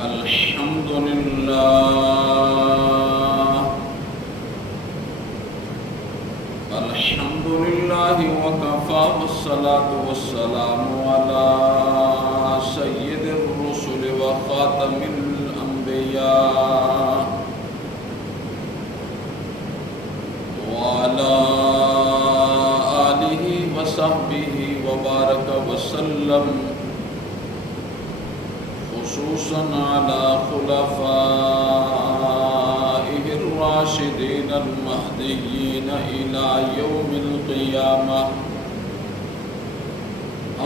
الحمد لله وكفى والصلاة والسلام على سيد الرسل وخاتم الأنبياء وعلى آله وصحبه وبارك وسلم، خصوصا على خلفائه الراشدين المهديين إلى يوم القيامة.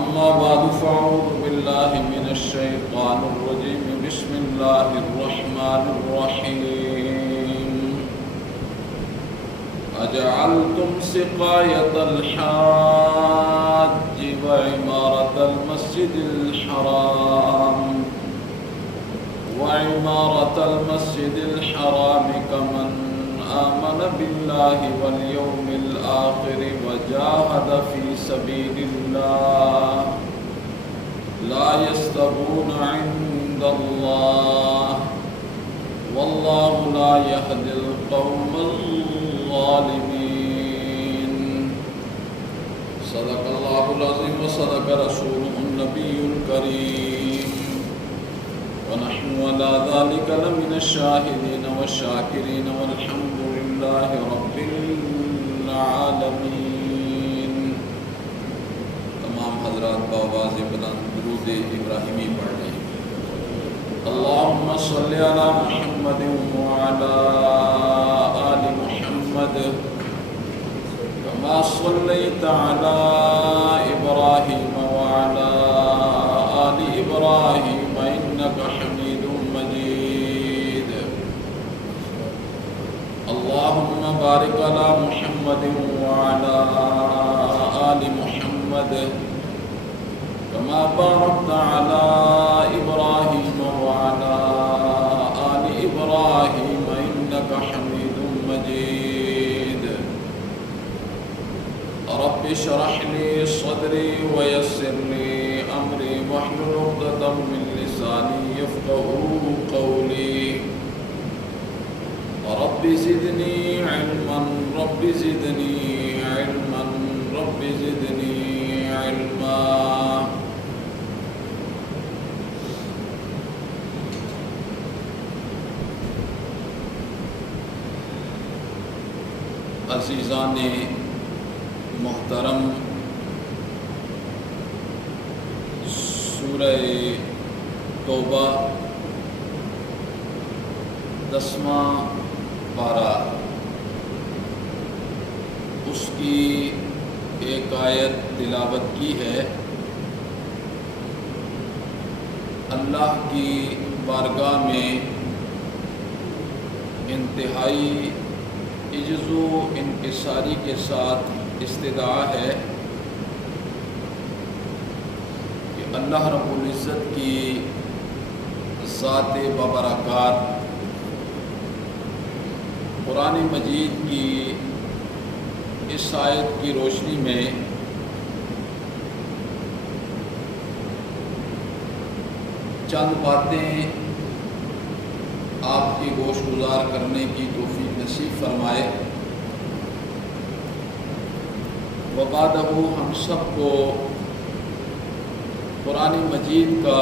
أما بعد، فأعوذ بالله من الشيطان الرجيم. بسم الله الرحمن الرحيم. أجعلتم سقاية الحاج وعمارة المسجد الحرام كمن آمن بالله واليوم الآخر وجاهد في سبيل الله لا يستوون عند الله والله لا يهدي القوم الظالمين. صدق الله العظيم وصدق رسوله النبي الكريم، ونحن على ذلك لمن الشاهدين والشاكرين والحمد لله رب العالمین. تمام حضرات بآواز بلند درود ابراہیمی پڑھ لیں. اللهم صل على محمد وعلى آل محمد كما صليت على إبراهيم وعلى آل إبراهيم إنك حميد مجيد. اللهم بارك على محمد وعلى آل محمد كما باركت على إبراهيم وعلى آل إبراهيم إنك حميد مجيد. رب اشرح لي صدري ويسر لي أمري واحلل عقدة من لساني يفقهوا قولي. رب زدني علما رب زدني علما رب زدني علما. عزیزان محترم، سورہ توبہ 10واں پارہ، اس کی ایک آیت تلاوت کی ہے. اللہ کی بارگاہ میں انتہائی عجز و انکساری کے ساتھ استدعا ہے کہ اللہ رب العزت کی ذات ببرکات قرآن مجید کی اس آیت کی روشنی میں چند باتیں آپ کی گوش گزار کرنے کی توفیق نصیب فرمائے. وبعدہ ہم سب کو قرآن مجید کا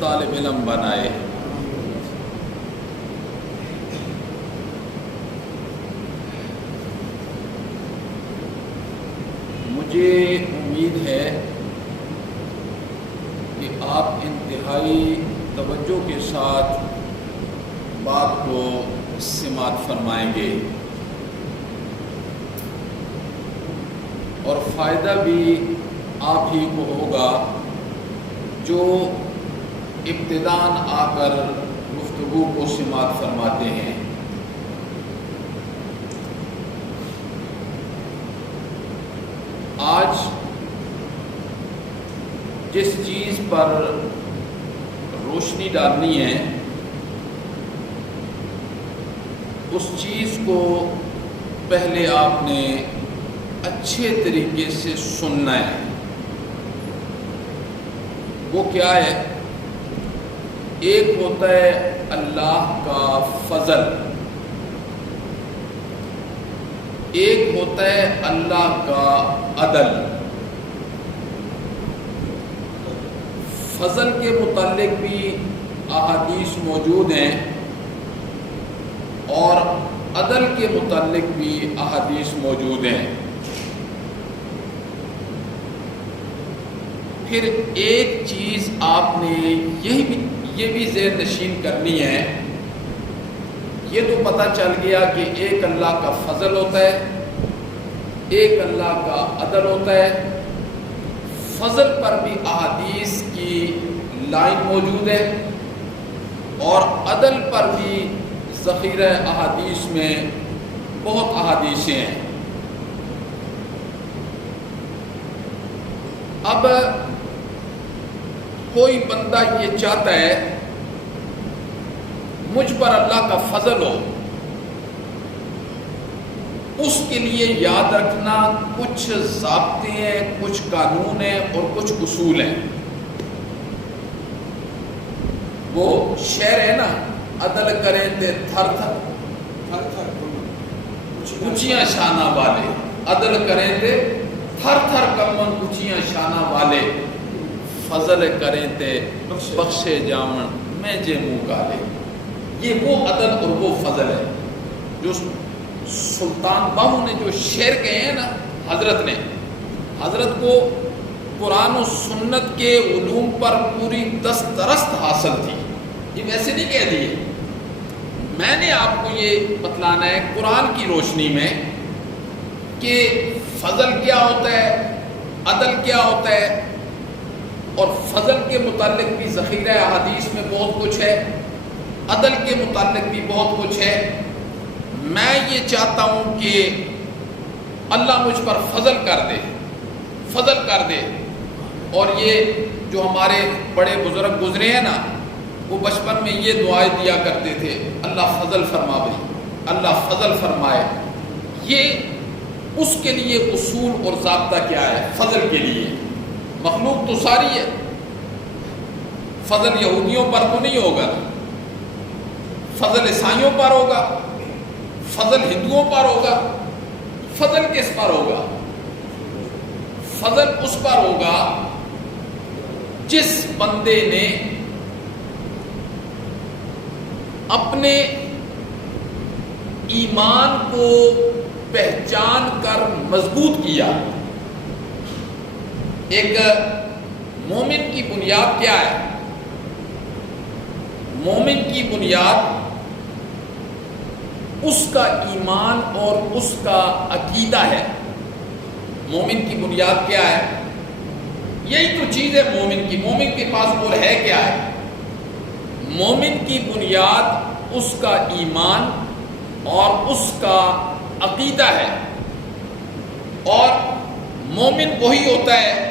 طالب علم بنائے. مجھے امید ہے کہ آپ انتہائی توجہ کے ساتھ بات کو سماعت فرمائیں گے اور فائدہ بھی آپ ہی کو ہوگا جو ابتداءً آ کر گفتگو کو سماعت فرماتے ہیں. آج جس چیز پر روشنی ڈالنی ہے اس چیز کو پہلے آپ نے اچھے طریقے سے سننا ہے. وہ کیا ہے ایک ہوتا ہے اللہ کا فضل، ایک ہوتا ہے اللہ کا عدل۔ فضل کے متعلق بھی احادیث موجود ہیں اور عدل کے متعلق بھی احادیث موجود ہیں۔ پھر ایک چیز آپ نے یہ بھی ذہن نشین کرنی ہے، یہ تو پتہ چل گیا کہ ایک اللہ کا فضل ہوتا ہے، ایک اللہ کا عدل ہوتا ہے۔ فضل پر بھی احادیث کی لائن موجود ہے اور عدل پر بھی ذخیرہ احادیث میں بہت احادیثیں ہیں۔ اب کوئی بندہ یہ چاہتا ہے مجھ پر اللہ کا فضل ہو، اس کے لیے یاد رکھنا کچھ ضابطے ہیں، کچھ قانون ہیں اور کچھ اصول ہیں۔ وہ شعر ہے نا، عدل کریں تے تھر تھر اونچیاں شانہ والے، عدل کریں تے تھر تھر کمن اونچیاں شانہ والے، فضل کریں تے بخشے جامن میں جے منہ کالے۔ یہ وہ عدل اور وہ فضل ہے جو سلطان باہو نے جو شعر کہے ہیں نا، حضرت کو قرآن و سنت کے علوم پر پوری دسترست حاصل تھی، یہ ویسے نہیں کہہ دیے۔ میں نے آپ کو یہ بتلانا ہے قرآن کی روشنی میں کہ فضل کیا ہوتا ہے، عدل کیا ہوتا ہے، اور فضل کے متعلق بھی ذخیرہ احادیث میں بہت کچھ ہے، عدل کے متعلق بھی بہت کچھ ہے۔ میں یہ چاہتا ہوں کہ اللہ مجھ پر فضل کر دے۔ اور یہ جو ہمارے بڑے بزرگ گزرے ہیں نا، وہ بچپن میں یہ دعائیں دیا کرتے تھے، اللہ فضل فرما بھائی، اللہ فضل فرمائے۔ یہ اس کے لیے اصول اور ضابطہ کیا ہے؟ فضل کے لیے مخلوق تو ساری ہے، فضل یہودیوں پر تو نہیں ہوگا، فضل عیسائیوں پر ہوگا، فضل ہندوؤں پر ہوگا، فضل کس پر ہوگا؟ فضل اس پر ہوگا جس بندے نے اپنے ایمان کو پہچان کر مضبوط کیا۔ ایک مومن کی بنیاد کیا ہے؟ مومن کی بنیاد اس کا ایمان اور اس کا عقیدہ ہے۔ مومن کی بنیاد کیا ہے؟ یہی تو چیز ہے مومن کے پاس اور ہے کیا ہے؟ مومن کی بنیاد اس کا ایمان اور اس کا عقیدہ ہے، اور مومن وہی ہوتا ہے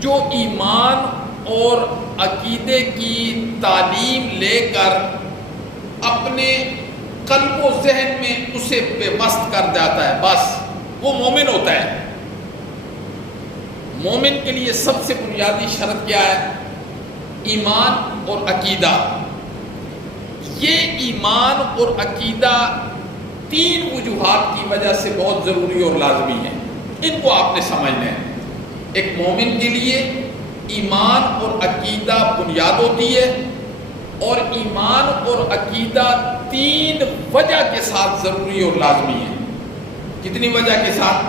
جو ایمان اور عقیدے کی تعلیم لے کر اپنے قلب و ذہن میں اسے پیوست کر جاتا ہے، بس وہ مومن ہوتا ہے۔ مومن کے لیے سب سے بنیادی شرط کیا ہے؟ ایمان اور عقیدہ۔ یہ ایمان اور عقیدہ تین وجوہات کی وجہ سے بہت ضروری اور لازمی ہے، ان کو آپ نے سمجھنا ہے۔ ایک مومن کے لیے ایمان اور عقیدہ بنیاد ہوتی ہے، اور ایمان اور عقیدہ تین وجہ کے ساتھ ضروری اور لازمی ہے۔ کتنی وجہ کے ساتھ؟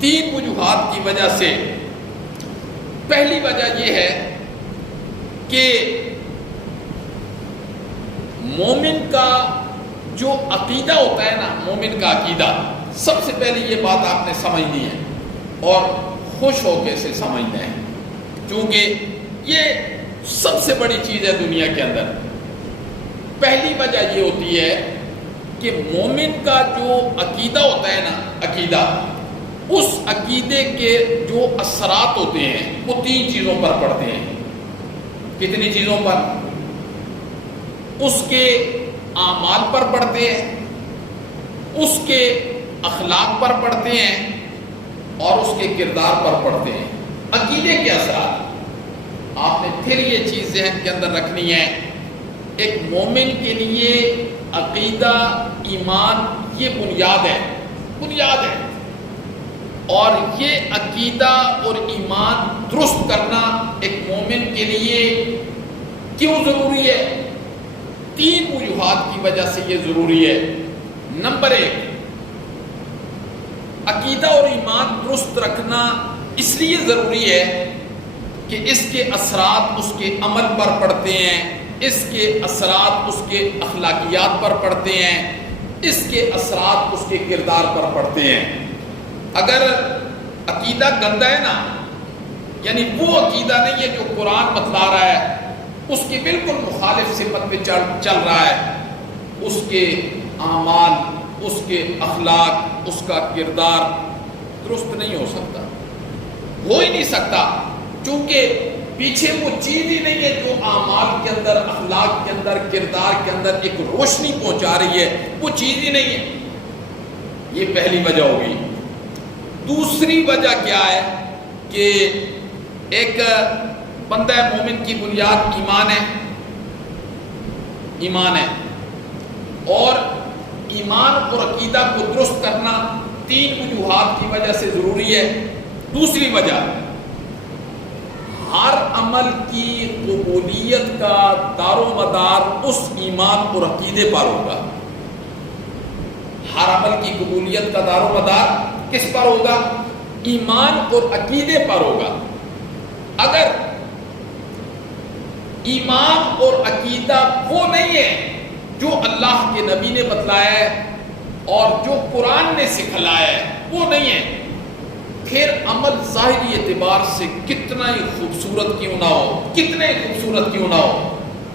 تین وجوہات کی وجہ سے۔ پہلی وجہ یہ ہے کہ مومن کا جو عقیدہ ہوتا ہے نا، مومن کا عقیدہ، سب سے پہلے یہ بات آپ نے سمجھنی ہے اور خوش ہو کے سے سمجھنا ہے، کیونکہ یہ سب سے بڑی چیز ہے دنیا کے اندر۔ پہلی وجہ یہ ہوتی ہے کہ مومن کا جو عقیدہ ہوتا ہے نا، عقیدہ، اس عقیدے کے جو اثرات ہوتے ہیں وہ تین چیزوں پر پڑتے ہیں۔ کتنی چیزوں پر؟ اس کے اعمال پر پڑتے ہیں، اس کے اخلاق پر پڑتے ہیں، اور اس کے کردار پر پڑتے ہیں۔ عقیدے کے اثرات، آپ نے پھر یہ چیز ذہن کے اندر رکھنی ہے، ایک مومن کے لیے عقیدہ ایمان یہ بنیاد ہے، بنیاد ہے، اور یہ عقیدہ اور ایمان درست کرنا ایک مومن کے لیے کیوں ضروری ہے؟ 3 وجوہات کی وجہ سے یہ ضروری ہے۔ نمبر 1، عقیدہ اور ایمان درست رکھنا اس لیے ضروری ہے کہ اس کے اثرات اس کے عمل پر پڑتے ہیں، اس کے اثرات اس کے اخلاقیات پر پڑتے ہیں، اس کے اثرات اس کے کردار پر پڑتے ہیں۔ اگر عقیدہ گندا ہے نا، یعنی وہ عقیدہ نہیں ہے جو قرآن بتلا رہا ہے، اس کی بالکل مخالف سمت پہ چل رہا ہے، اس کے اعمال، اس کے اخلاق، اس کا کردار درست نہیں ہو سکتا، ہو ہی نہیں سکتا، چونکہ پیچھے وہ چیز ہی نہیں ہے جو اعمال کے اندر، اخلاق کے اندر، کردار کے اندر ایک روشنی پہنچا رہی ہے، وہ چیز ہی نہیں ہے۔ یہ پہلی وجہ ہوگی۔ دوسری وجہ کیا ہے کہ ایک بندہ مومن کی بنیاد ایمان ہے، ایمان ہے، اور ایمان اور عقیدہ کو درست کرنا 3 وجوہات کی وجہ سے ضروری ہے۔ دوسری وجہ، ہر عمل کی قبولیت کا دار و مدار اس ایمان اور عقیدے پر ہوگا۔ ہر عمل کی قبولیت کا دار و مدار کس پر ہوگا؟ ایمان اور عقیدے پر ہوگا۔ اگر ایمان اور عقیدہ وہ نہیں ہے جو اللہ کے نبی نے بتلایا ہے اور جو قرآن نے سکھلایا ہے، وہ نہیں ہے، پھر عمل ظاہری اعتبار سے کتنا ہی خوبصورت کیوں نہ ہو، کتنے ہی خوبصورت کیوں نہ ہو،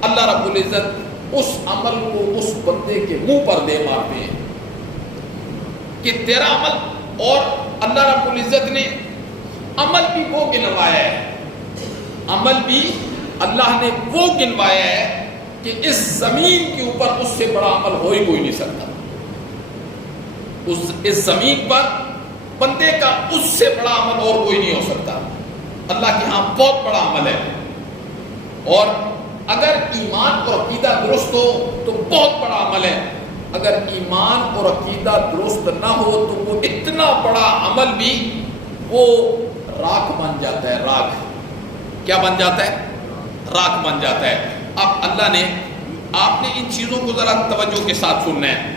اللہ رب العزت اس عمل کو اس بندے کے منہ پر دے مارتے ہیں کہ تیرا عمل، اور اللہ رب العزت نے عمل بھی وہ گنوایا ہے، عمل بھی اللہ نے وہ گنوایا ہے کہ اس زمین کے اوپر اس سے بڑا عمل ہو ہی کوئی نہیں سکتا۔ اس زمین پر بندے کا اس سے بڑا عمل اور کوئی نہیں ہو سکتا، اللہ کے ہاں بہت بڑا عمل ہے۔ اور اگر ایمان اور عقیدہ درست ہو تو بہت بڑا عمل ہے، اگر ایمان اور عقیدہ درست نہ ہو تو وہ اتنا بڑا عمل بھی وہ راکھ بن جاتا ہے، راکھ، کیا بن جاتا ہے؟ راکھ بن جاتا ہے۔ اب اللہ نے، آپ نے ان چیزوں کو ذرا توجہ کے ساتھ سننا ہے۔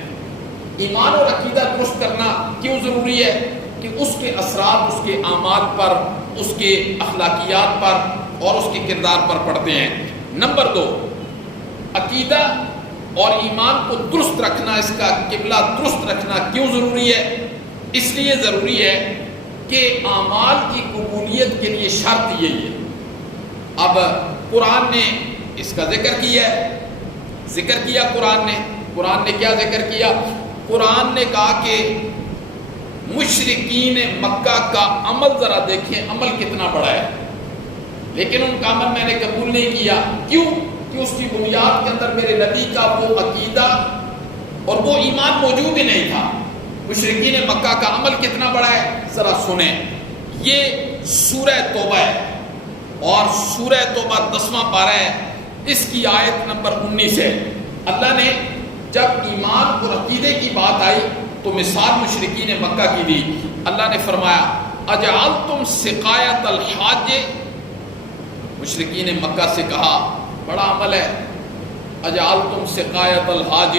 ایمان اور عقیدہ درست کرنا کیوں ضروری ہے؟ کہ اس کے اثرات اس کے اعمال پر، اس کے اخلاقیات پر اور اس کے کردار پر پڑتے ہیں۔ نمبر 2، عقیدہ اور ایمان کو درست رکھنا، اس کا قبلہ درست رکھنا کیوں ضروری ہے؟ اس لیے ضروری ہے کہ اعمال کی قبولیت کے لیے شرط یہی ہے۔ اب قرآن نے اس کا ذکر کیا ہے، ذکر کیا قرآن نے کیا ذکر کیا؟ قرآن نے کہا کہ مشرکین مکہ کا عمل ذرا دیکھیں، عمل کتنا بڑا ہے، لیکن ان کا عمل میں نے قبول نہیں کیا۔ کیوں؟ کہ اس کی بنیاد کے اندر میرے نبی کا وہ عقیدہ اور وہ ایمان موجود ہی نہیں تھا۔ مشرکین مکہ کا عمل کتنا بڑا ہے، ذرا سنیں۔ یہ سورہ توبہ ہے، اور سورہ توبہ 10واں پارہ ہے، اس کی آیت نمبر 19 ہے۔ اللہ نے جب ایمان اور عقیدے کی بات آئی تو مثال مشرکین مکہ کی دی۔ اللہ نے فرمایا اجعلتم سقایت الحاج، مشرکین مکہ سے کہا بڑا عمل ہے، اجعلتم سقایت الحاج،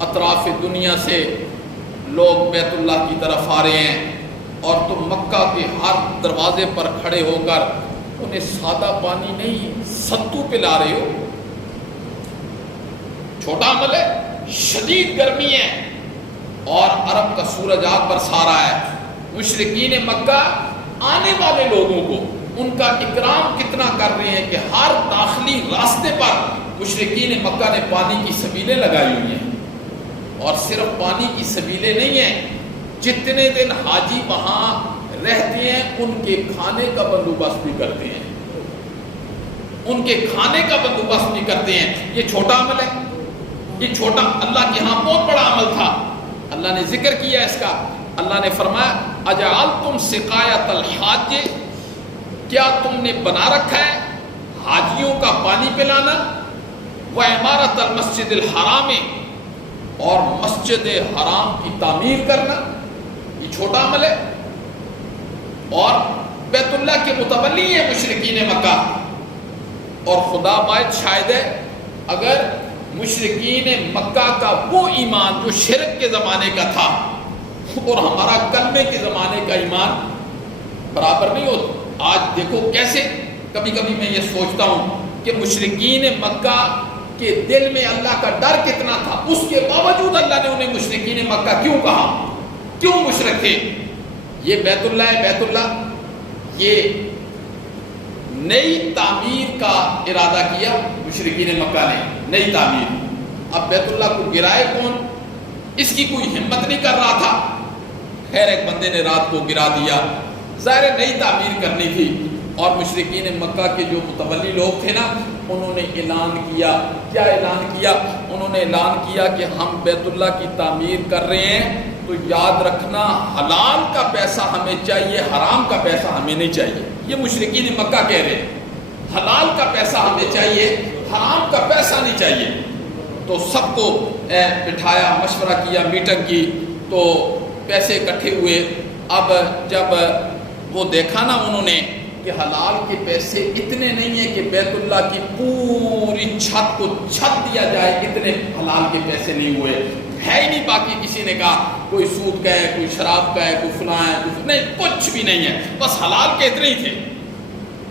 اطراف دنیا سے لوگ بیت اللہ کی طرف آ رہے ہیں اور تم مکہ کے ہر دروازے پر کھڑے ہو کر انہیں سادہ پانی نہیں ستو پلا رہے ہو۔ چھوٹا عمل ہے، شدید گرمی ہے اور عرب کا سورج آگ برسا رہا ہے۔ مشرکین مکہ آنے والے لوگوں کو ان کا اکرام کتنا کر رہے ہیں کہ ہر داخلی راستے پر مشرکین مکہ نے پانی کی سبیلیں لگائی ہوئی ہیں، اور صرف پانی کی سبیلیں نہیں ہیں، جتنے دن حاجی وہاں رہتے ہیں ان کے کھانے کا بندوبست بھی کرتے ہیں، ان کے کھانے کا بندوبست بھی کرتے ہیں۔ یہ چھوٹا عمل ہے، یہ چھوٹا، اللہ کے ہاں بہت بڑا عمل تھا۔ اللہ نے ذکر کیا اس کا، اللہ نے فرمایا اجعلتم سقایت الحاج، کیا تم نے بنا رکھا ہے حاجیوں کا پانی پلانا، وعمارت المسجد الحرام، اور مسجد حرام کی تعمیر کرنا، یہ چھوٹا عمل ہے. اور بیت اللہ کے متولی ہیں مشرکین مکہ. اور خدا باعث شاہد ہے اگر مشرکین مکہ کا وہ ایمان جو شرک کے زمانے کا تھا اور ہمارا کلمے کے زمانے کا ایمان برابر نہیں ہوتا. آج دیکھو کیسے، کبھی کبھی میں یہ سوچتا ہوں کہ مشرکین مکہ کے دل میں اللہ کا ڈر کتنا تھا، اس کے باوجود اللہ نے انہیں مشرکین مکہ کیوں کہا، کیوں مشرک تھے. یہ بیت اللہ ہے، بیت اللہ یہ نئی تعمیر کا ارادہ کیا مشرکین مکہ نے، نئی تعمیر. اب بیت اللہ کو گرائے کون، اس کی کوئی ہمت نہیں کر رہا تھا. خیر ایک بندے نے رات کو گرا دیا، ظاہر نئی تعمیر کرنی تھی. اور مشرکین مکہ کے جو متولی لوگ تھے نا، انہوں نے اعلان کیا. کیا اعلان کیا؟ انہوں نے اعلان کیا کہ ہم بیت اللہ کی تعمیر کر رہے ہیں تو یاد رکھنا حلال کا پیسہ ہمیں چاہیے، حرام کا پیسہ ہمیں نہیں چاہیے. یہ مشرکین مکہ کہہ رہے ہیں حلال کا پیسہ ہمیں چاہیے، حرام کا پیسہ نہیں چاہیے. تو سب کو بٹھایا، مشورہ کیا، میٹنگ کی، تو پیسے اکٹھے ہوئے. اب جب وہ دیکھا نا انہوں نے کہ حلال کے پیسے اتنے نہیں ہیں کہ بیت اللہ کی پوری چھت کو چھت دیا جائے، اتنے حلال کے پیسے نہیں ہوئے، ہے ہی نہیں. باقی کسی نے کہا کوئی سود کا ہے، کوئی شراب کا ہے، کوئی فلاں ہے، نہیں، کچھ بھی نہیں ہے، بس حلال کے اتنے ہی تھے.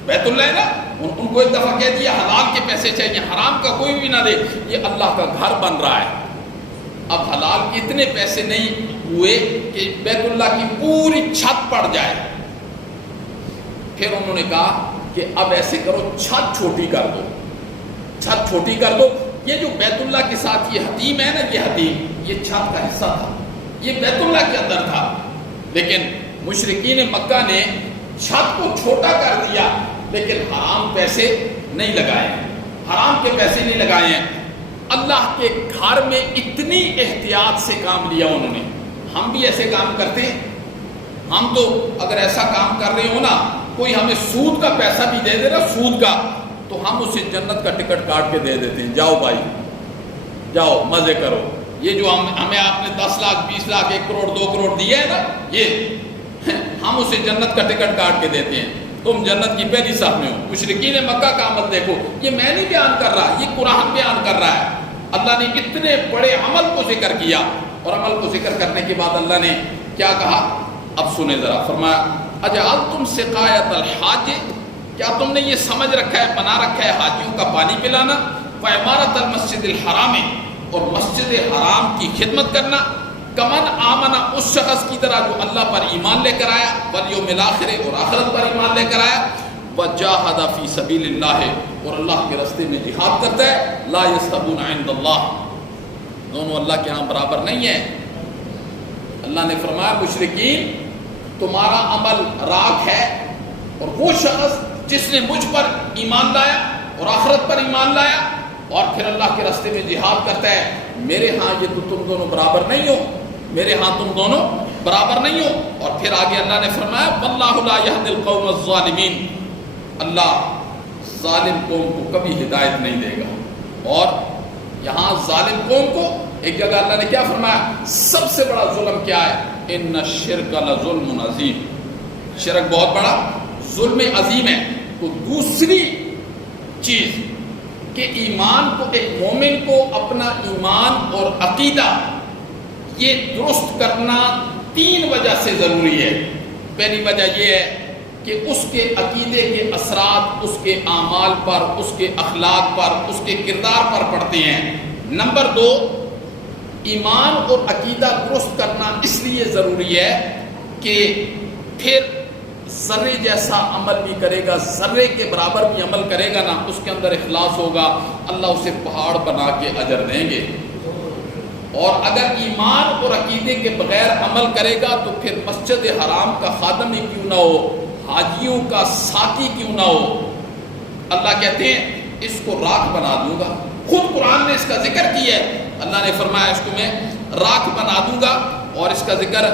بیت اللہ ہے نا، ان کو ایک دفعہ کہہ دیا حلال کے پیسے چاہیے، حرام کا کوئی بھی نہ دے، یہ اللہ کا گھر بن رہا ہے. اب حلال کے اتنے پیسے نہیں ہوئے کہ بیت اللہ کی پوری چھت پڑ جائے. پھر انہوں نے کہا کہ اب ایسے کرو، چھت چھوٹی کر دو، چھت چھوٹی کر دو. یہ جو بیت اللہ کے ساتھ یہ حتیم ہے نا، یہ حتیم یہ چھت کا حصہ تھا، یہ بیت اللہ کے اندر تھا. لیکن مشرکین مکہ نے چھت کو چھوٹا کر دیا، لیکن حرام پیسے نہیں لگائے، حرام کے پیسے نہیں لگائے ہیں. اللہ کے گھر میں اتنی احتیاط سے کام لیا انہوں نے. ہم بھی ایسے کام کرتے ہیں. ہم تو اگر ایسا کام کر رہے ہو نا، کوئی ہمیں سود کا پیسہ بھی دے دے نا، سود کا، تو ہم اسے جنت کا ٹکٹ کاٹ کے دے دیتے ہیں، جاؤ بھائی جاؤ مزے کرو. یہ جو ہمیں آپ نے 10 لاکھ 20 لاکھ 1 کروڑ 2 کروڑ دیا ہے نا، یہ ہم اسے جنت کا ٹکٹ کاٹ کے دیتے ہیں، تم جنت کی پہلی صف میں ہو. مشرکین مکہ کا عمل دیکھو، یہ میں نہیں بیان کر رہا، یہ قرآن بیان کر رہا ہے. اللہ نے اتنے بڑے عمل کو ذکر کیا، اور عمل کو ذکر کرنے کے بعد اللہ نے کیا کہا، اب سنیں ذرا. فرمایا اجعلتم سقایۃ الحاج، کیا تم نے یہ سمجھ رکھا ہے، بنا رکھا ہے حاجیوں کا پانی پلانا، وعمارت المسجد الحرام، اور مسجد حرام کی خدمت کرنا، کمن آمنا، اس شخص کی طرح جو اللہ پر ایمان لے کر آیا، والیوم الآخر، اور آخرت پر ایمان لے کر آیا، وجاہد فی سبیل اللہ، اور اللہ کے راستے میں جہاد کرتا ہے. لا یستوون عند اللہ، دونوں اللہ کے ہاں برابر نہیں ہیں. اللہ نے فرمایا مشرکین تمہارا عمل راکھ ہے، اور وہ شخص جس نے مجھ پر ایمان لایا اور آخرت پر ایمان لایا اور پھر اللہ کے راستے میں جہاد کرتا ہے، میرے ہاں یہ تو تم دونوں برابر نہیں ہو، میرے ہاں تم دونوں برابر نہیں ہو. اور پھر آگے اللہ نے فرمایا واللہ لا یہدی القوم الظالمین، اللہ ظالم قوم کو کبھی ہدایت نہیں دے گا. اور یہاں ظالم قوم کو ایک جگہ اللہ نے کیا فرمایا، سب سے بڑا ظلم کیا ہے، ان الشرک لظلم عظیم، شرک بہت بڑا ظلم عظیم ہے. تو دوسری چیز کہ ایمان کو، ایک مومن کو اپنا ایمان اور عقیدہ یہ درست کرنا 3 وجہ سے ضروری ہے. پہلی وجہ یہ ہے کہ اس کے عقیدے کے اثرات اس کے اعمال پر، اس کے اخلاق پر، اس کے کردار پر پڑتے ہیں. نمبر 2، ایمان اور عقیدہ درست کرنا اس لیے ضروری ہے کہ پھر ذرے جیسا عمل بھی کرے گا، ذرے کے برابر بھی عمل کرے گا نا، اس کے اندر اخلاص ہوگا، اللہ اسے پہاڑ بنا کے اجر دیں گے. اور اگر ایمان اور عقیدے کے بغیر عمل کرے گا تو پھر مسجد حرام کا خادم ہی کیوں نہ ہو، حاجیوں کا ساتھی کیوں نہ ہو، اللہ کہتے ہیں اس کو راکھ بنا دوں گا. خود قرآن نے اس کا ذکر کیا ہے، اللہ نے فرمایا اس کو میں راکھ بنا دوں گا. اور اس کا ذکر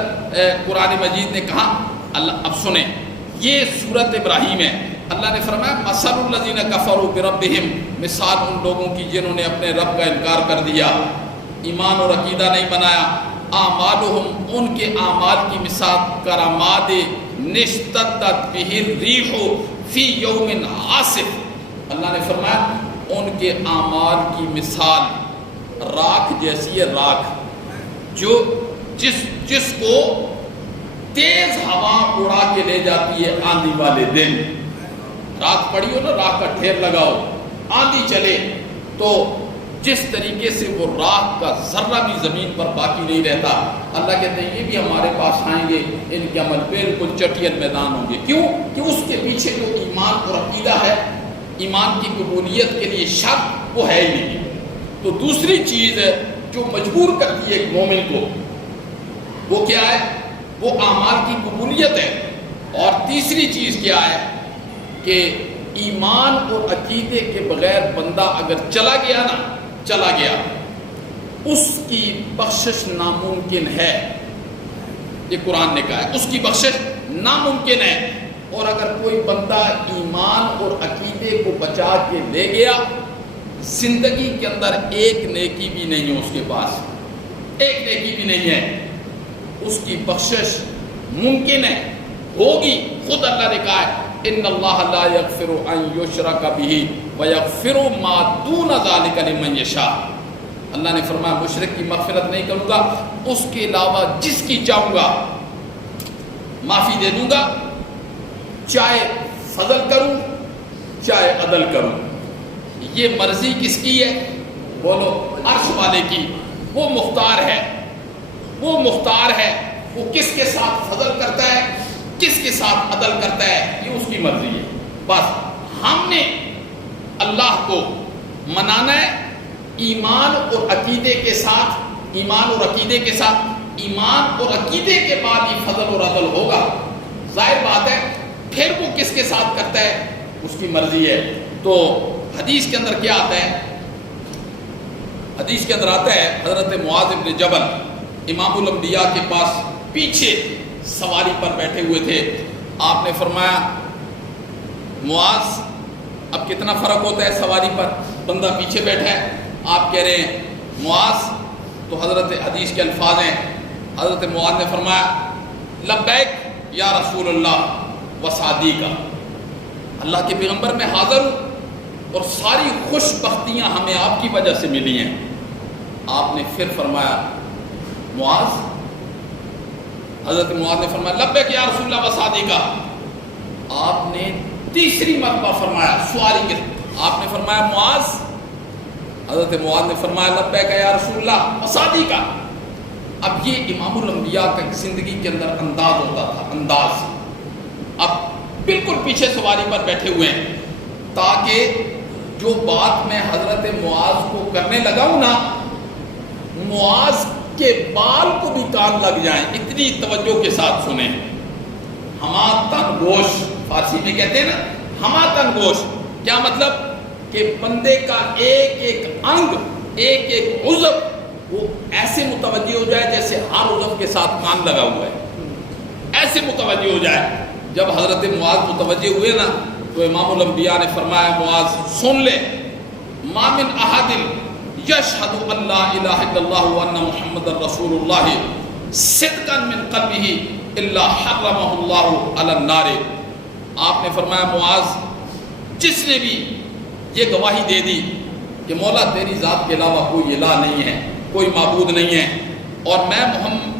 قرآن مجید نے کہا. اللہ اب سنیں، یہ سورت ابراہیم ہے، اللہ نے فرمایا مثل الذین کفروا بربہم، مثال ان لوگوں کی جنہوں نے اپنے رب کا انکار کر دیا، ایمان اور عقیدہ نہیں بنایا، اعمالہم ان کے اعمال کی مثال کرماد نشتدت بہ الریح فی یوم عاصف، اللہ نے فرمایا ان کے اعمال کی مثال راکھ جیسی ہے، راکھ جو جس کو تیز ہوا اڑا کے لے جاتی ہے آندھی والے دن، راکھ پڑی ہو نا، راکھ کا ڈھیر لگاؤ، آندھی چلے تو جس طریقے سے وہ راکھ کا ذرہ بھی زمین پر باقی نہیں رہتا، اللہ کہتے ہیں یہ بھی ہمارے پاس آئیں گے، ان کے عمل بالکل چٹیل میدان ہوں گے۔ کیوں؟ کہ اس کے پیچھے جو ایمان اور عقیدہ ہے، ایمان کی قبولیت کے لیے شرط وہ ہے ہی نہیں۔ تو دوسری چیز ہے جو مجبور کرتی ہے ایک مومن کو، وہ کیا ہے؟ وہ اعمال کی قبولیت ہے۔ اور تیسری چیز کیا ہے کہ ایمان اور عقیدے کے بغیر بندہ اگر چلا گیا نا، چلا گیا، اس کی بخشش ناممکن ہے، یہ قرآن نے کہا ہے، اس کی بخشش ناممکن ہے۔ اور اگر کوئی بندہ ایمان اور عقیدے کو بچا کے لے گیا، زندگی کے اندر ایک نیکی بھی نہیں ہے اس کے پاس، ایک نیکی بھی نہیں ہے، اس کی بخشش ممکن ہے، ہوگی۔ خود اللہ نے کہا ہے ان اللہ لا یغفر ان یشرک بہ ویغفر ما دون ذلک لمن یشاء، اللہ نے فرمایا مشرک کی مغفرت نہیں کروں گا، اس کے علاوہ جس کی چاہوں گا معافی دے دوں گا، چاہے فضل کروں چاہے عدل کروں۔ یہ مرضی کس کی ہے؟ بولو، عرش والے کی۔ وہ مختار ہے، وہ مختار ہے، وہ کس کے ساتھ فضل کرتا ہے، کس کے ساتھ عدل کرتا ہے، یہ اس کی مرضی ہے۔ بس ہم نے اللہ کو منانا ہے ایمان اور عقیدے کے ساتھ، ایمان اور عقیدے کے ساتھ، ایمان اور عقیدے کے بعد ہی فضل اور عدل ہوگا۔ ظاہر بات ہے پھر وہ کس کے ساتھ کرتا ہے اس کی مرضی ہے۔ تو حدیث کے اندر کیا آتا ہے؟ حدیث کے اندر آتا ہے حضرت معاذ بن جبل امام الانبیاء کے پاس پیچھے سواری پر بیٹھے ہوئے تھے، آپ نے فرمایا معاذ، اب کتنا فرق ہوتا ہے سواری پر، بندہ پیچھے بیٹھا ہے، آپ کہہ رہے ہیں معاذ، تو حضرت حدیث کے الفاظ ہیں، حضرت معاذ نے فرمایا لبیک یا رسول اللہ وصادیقہ، اللہ کے پیغمبر میں حاضر ہوں اور ساری خوش بختیاں ہمیں آپ کی وجہ سے ملی ہیں۔ آپ نے پھر فرمایا معاذ، حضرت معاذ نے فرمایا لبیک یا رسول اللہ وصادیقہ، آپ نے تیسری مرتبہ فرمایا سواری کے، آپ نے فرمایا معاذ، حضرت معاذ نے فرمایا لبیک یا رسول اللہ وصادیقہ۔ اب یہ امام الانبیاء کا زندگی کے اندر انداز ہوتا تھا، انداز۔ اب بالکل پیچھے سواری پر بیٹھے ہوئے ہیں تاکہ جو بات میں حضرت معاذ کو کرنے لگا ہوں نا، معاذ کے بال کو بھی کان لگ جائیں، اتنی توجہ کے ساتھ سنیں۔ ہما تن گوش فارسی میں کہتے ہیں نا، ہما تن گوش، کیا مطلب کہ بندے کا ایک ایک انگ، ایک ایک عضو وہ ایسے متوجہ ہو جائے جیسے ہر عضو کے ساتھ کان لگا ہوا ہے، ایسے متوجہ ہو جائے۔ جب حضرت معاذ متوجہ ہوئے نا تو امام الانبیاء نے فرمایا معاذ سن لے، ما من احد یشہد ان لا الہ الا اللہ وان محمد رسول اللہ صدقا من قلبہ الا حرمہ اللہ علی النار۔ آپ نے فرمایا معاذ، جس نے بھی یہ گواہی دے دی کہ مولا تیری ذات کے علاوہ کوئی الہ نہیں ہے، کوئی معبود نہیں ہے، اور میں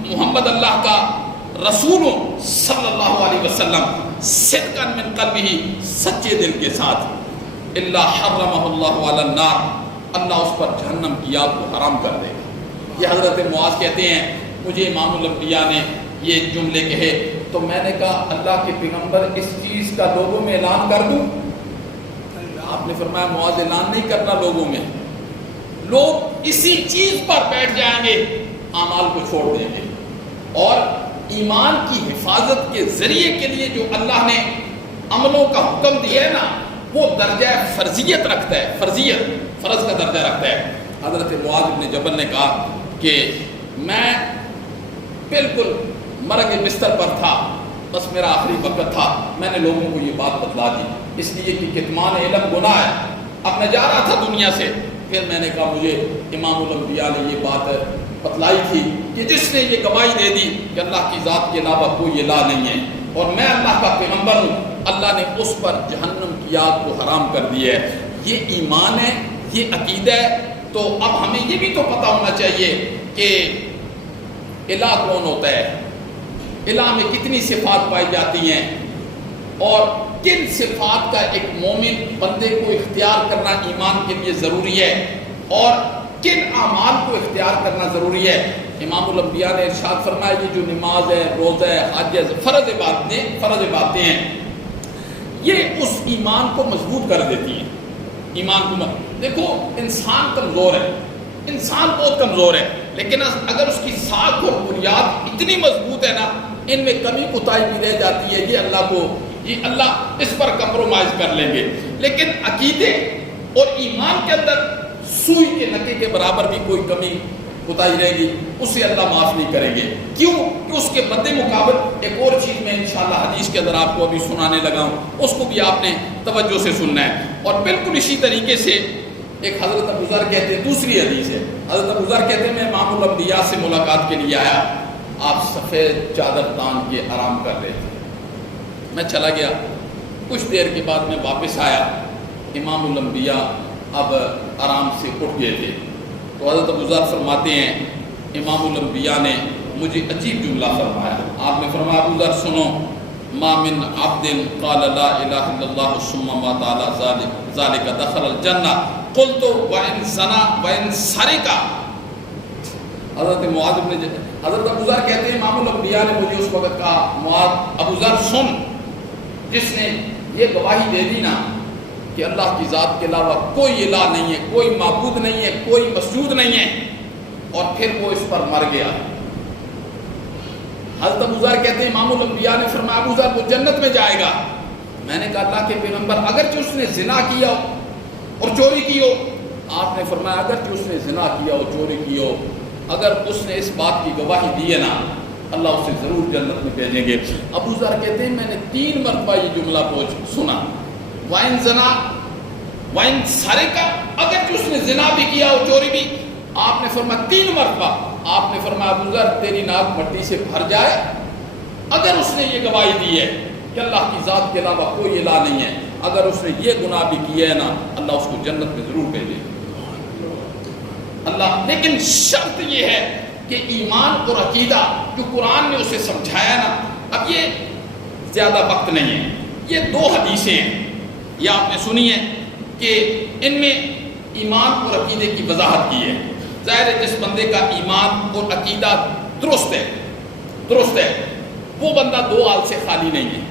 محمد اللہ کا رسول ہوں صلی اللہ علیہ وسلم، صدقا من قلبہ، سچے دل کے ساتھ، الا حرمہ اللہ علی النار، اللہ اس پر جہنم کی آگ کو حرام کر دے گا۔ یہ حضرت معاذ کہتے ہیں مجھے امام الانبیاء نے یہ جملے کہے تو میں نے کہا اللہ کے پیغمبر اس چیز کا لوگوں میں اعلان کر دوں؟ آپ نے فرمایا معاذ اعلان نہیں کرنا لوگوں میں، لوگ اسی چیز پر بیٹھ جائیں گے، اعمال کو چھوڑ دیں گے، اور ایمان کی حفاظت کے ذریعے کے لیے جو اللہ نے عملوں کا حکم دیا ہے نا، وہ درجہ فرضیت رکھتا ہے، فرضیت، فرض کا درجہ رکھتا ہے۔ حضرت معاذ بن جبل نے کہا کہ میں بالکل مرگ بستر پر تھا، بس میرا آخری وقت تھا، میں نے لوگوں کو یہ بات بتلا دی، اس لیے کہ کتمان علم گناہ ہے۔ اب میں جا رہا تھا دنیا سے، پھر میں نے کہا مجھے امام الانبیاء نے یہ بات بتلائی تھی کہ جس نے یہ گواہی دے دی کہ اللہ کی ذات کے علاوہ کوئی الہ نہیں ہے اور میں اللہ کا پیغمبر ہوں، اللہ نے اس پر جہنم کی آگ کو حرام کر دی ہے۔ یہ ایمان ہے، یہ عقیدہ ہے۔ تو اب ہمیں یہ بھی تو پتہ ہونا چاہیے کہ الہ کون ہوتا ہے، الہ میں کتنی صفات پائی جاتی ہیں، اور کن صفات کا ایک مومن بندے کو اختیار کرنا ایمان کے لیے ضروری ہے، اور کن اعمال کو اختیار کرنا ضروری ہے۔ امام الانبیاء نے ارشاد فرمایا یہ جو نماز ہے، روزہ ہے، حج ہے، فرض باتیں ہیں، یہ اس ایمان کو مضبوط کر دیتی ہیں۔ ایمان کو دیکھو، انسان کمزور ہے، انسان بہت کمزور ہے، لیکن اگر اس کی ساکھ اور بنیاد اتنی مضبوط ہے نا، ان میں کمی کوتاہی بھی رہ جاتی ہے، یہ اللہ اس پر کمپرومائز کر لیں گے، لیکن عقیدے اور ایمان کے اندر سوئی کے نکے کے برابر بھی کوئی کمی کوتاہی رہے گی، اسے اللہ معاف نہیں کریں گے۔ کیوں کہ اس کے مد مقابل ایک اور چیز میں انشاءاللہ حدیث کے اندر آپ کو ابھی سنانے لگا ہوں، اس کو بھی آپ نے توجہ سے سننا ہے۔ اور بالکل اسی طریقے سے ایک حضرت ابو ذر کہتے ہیں، دوسری حدیث ہے، حضرت ابو ذر کہتے ہیں میں امام الانبیاء سے ملاقات کے لیے آیا، آپ سفید چادر تان کے آرام کر رہے تھے، میں چلا گیا، کچھ دیر کے بعد میں واپس آیا، امام الانبیاء اب آرام سے اٹھ گئے تھے۔ تو حضرت ابو ذر فرماتے ہیں امام الانبیاء نے مجھے عجیب جملہ فرمایا، آپ نے فرمایا ابو ذر سنو، ما من عبد قال لا الہ الا اللہ ثم مات علی ذلک دخل الجنہ قلت وان زنا وان سرق۔ حضرت ابو ذر کہتے ہیں امام الانبیاء نے مجھے اس وقت کہا معاذ ابو ذر سن، جس نے یہ گواہی دے دی نا کہ اللہ کی ذات کے علاوہ کوئی الہ نہیں ہے، کوئی معبود نہیں ہے، کوئی مسجود نہیں ہے، اور پھر وہ اس پر مر گیا۔ حضرت ابو ذر کہتے ہیں امام الانبیاء نے فرمایا ابو ذر وہ جنت میں جائے گا۔ میں نے کہا اللہ کے پیغمبر اگرچہ اس نے زنا کیا ہو اور چوری کی ہو، آپ نے فرمایا اگرچہ اس نے زنا کیا ہو، چوری کی ہو، اگر اس نے اس بات کی گواہی دی ہے نا، اللہ اسے ضرور جنت میں بھیجیں گے۔ ابو ذر کہتے ہیں میں نے 3 مرتبہ یہ جملہ سنا، وائن زنا وائن سرق، اگرچہ اس نے زنا بھی کیا ہو، چوری بھی، آپ نے فرمایا 3 مرتبہ، آپ نے فرمایا ابو ذر تیری ناک مٹی سے بھر جائے اگر اس نے یہ گواہی دی ہے کہ اللہ کی ذات کے علاوہ کوئی الہ نہیں ہے، اگر اس نے یہ گناہ بھی کیا ہے نا، اللہ اس کو جنت میں ضرور بھیجے اللہ۔ لیکن شرط یہ ہے کہ ایمان اور عقیدہ جو قرآن نے اسے سمجھایا نا، اب یہ زیادہ وقت نہیں ہے، یہ 2 حدیثیں ہیں، یہ آپ نے سنی ہے کہ ان میں ایمان اور عقیدے کی وضاحت کی ہے۔ ظاہر ہے جس بندے کا ایمان اور عقیدہ درست ہے وہ بندہ 2 حال سے خالی نہیں ہے۔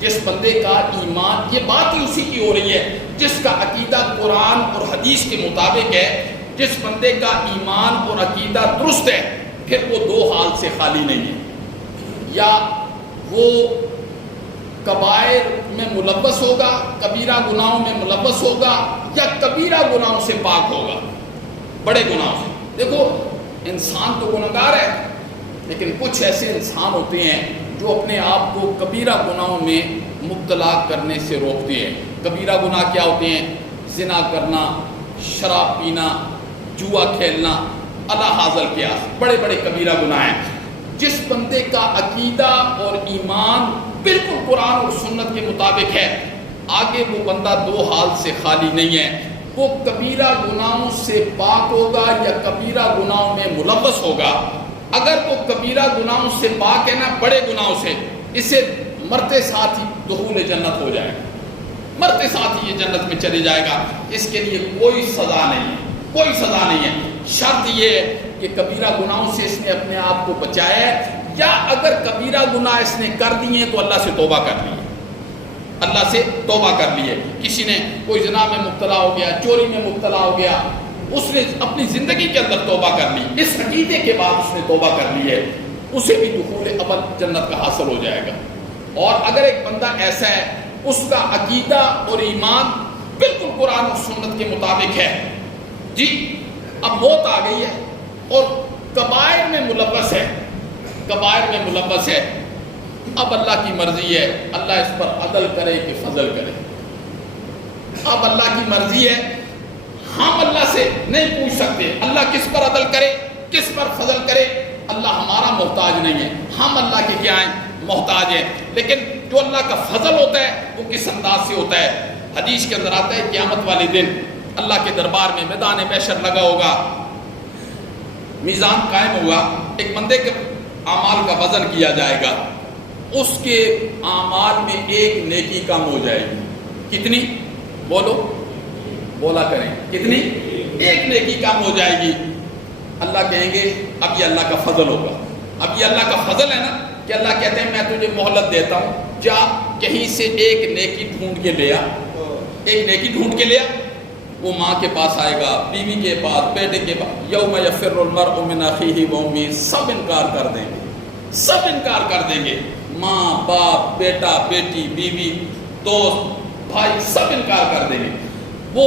جس بندے کا ایمان، یہ بات ہی اسی کی ہو رہی ہے جس کا عقیدہ قرآن اور حدیث کے مطابق ہے، جس بندے کا ایمان اور عقیدہ درست ہے پھر وہ 2 حال سے خالی نہیں ہے، یا وہ کبائر میں ملوث ہوگا، کبیرہ گناہوں میں ملوث ہوگا، یا کبیرہ گناہوں سے پاک ہوگا، بڑے گناہوں سے۔ دیکھو انسان تو گنہگار ہے، لیکن کچھ ایسے انسان ہوتے ہیں جو اپنے آپ کو کبیرہ گناہوں میں مبتلا کرنے سے روکتے ہیں۔ کبیرہ گناہ کیا ہوتے ہیں؟ زنا کرنا، شراب پینا، جوا کھیلنا، الا حاضر قیاس، بڑے بڑے کبیرہ گناہ ہیں۔ جس بندے کا عقیدہ اور ایمان بالکل قرآن اور سنت کے مطابق ہے، آگے وہ بندہ 2 حال سے خالی نہیں ہے، وہ کبیرہ گناہوں سے پاک ہوگا یا کبیرہ گناہوں میں ملوث ہوگا۔ اگر وہ کبیرہ گناہوں سے پاک ہے نا، بڑے گناہوں سے، اسے مرتے ساتھ ہی دخول جنت ہو جائے گا، مرتے ساتھ ہی یہ جنت میں چلے جائے گا، اس کے لیے کوئی سزا نہیں ہے، کوئی سزا نہیں ہے۔ شرط یہ ہے کہ کبیرہ گناہوں سے اس نے اپنے آپ کو بچایا ہے، یا اگر کبیرہ گناہ اس نے کر دیے تو اللہ سے توبہ کر لی ہے، اللہ سے توبہ کر لی ہے۔ کسی نے کوئی زنا میں مبتلا ہو گیا، چوری میں مبتلا ہو گیا، اس نے اپنی زندگی کے اندر توبہ کر لی، اس عقیدے کے بعد اس نے توبہ کر لی ہے، اسے بھی دخول ابد جنت کا حاصل ہو جائے گا۔ اور اگر ایک بندہ ایسا ہے اس کا عقیدہ اور ایمان بالکل قرآن اور سنت کے مطابق ہے، جی اب موت آ گئی ہے اور کبائر میں ملوث ہے، کبائر میں ملوث ہے، اب اللہ کی مرضی ہے اللہ اس پر عدل کرے کہ فضل کرے. اب اللہ کی مرضی ہے, ہم اللہ سے نہیں پوچھ سکتے اللہ کس پر عدل کرے کس پر فضل کرے. اللہ ہمارا محتاج نہیں ہے, ہم اللہ کے کیا ہیں, محتاج ہیں. لیکن جو اللہ کا فضل ہوتا ہے وہ کس انداز سے ہوتا ہے. حدیث کے اندر آتا ہے قیامت والے دن اللہ کے دربار میں میدان محشر لگا ہوگا, میزان قائم ہوگا, ایک بندے کے اعمال کا وزن کیا جائے گا, اس کے اعمال میں ایک نیکی کم ہو جائے گی. کتنی؟ بولو, بولا کریں, کتنی؟ ایک نیکی کم ہو جائے گی. اللہ کہیں گے اب یہ اللہ کا فضل ہوگا. اب یہ اللہ کا فضل ہے نا کہ اللہ کہتے ہیں میں تجھے مہلت دیتا ہوں, جا کہیں سے ایک نیکی ڈھونڈ کے لے آ. ایک نیکی ڈھونڈ کے لے آ. وہ ماں کے پاس آئے گا, بیوی کے پاس, بیٹے کے پاس. یوم یفر المرء من اخیہ و امیہ, سب انکار کر دیں گے, سب انکار کر دیں گے. ماں باپ بیٹا بیٹی بیوی دوست بھائی سب انکار کر دیں گے. وہ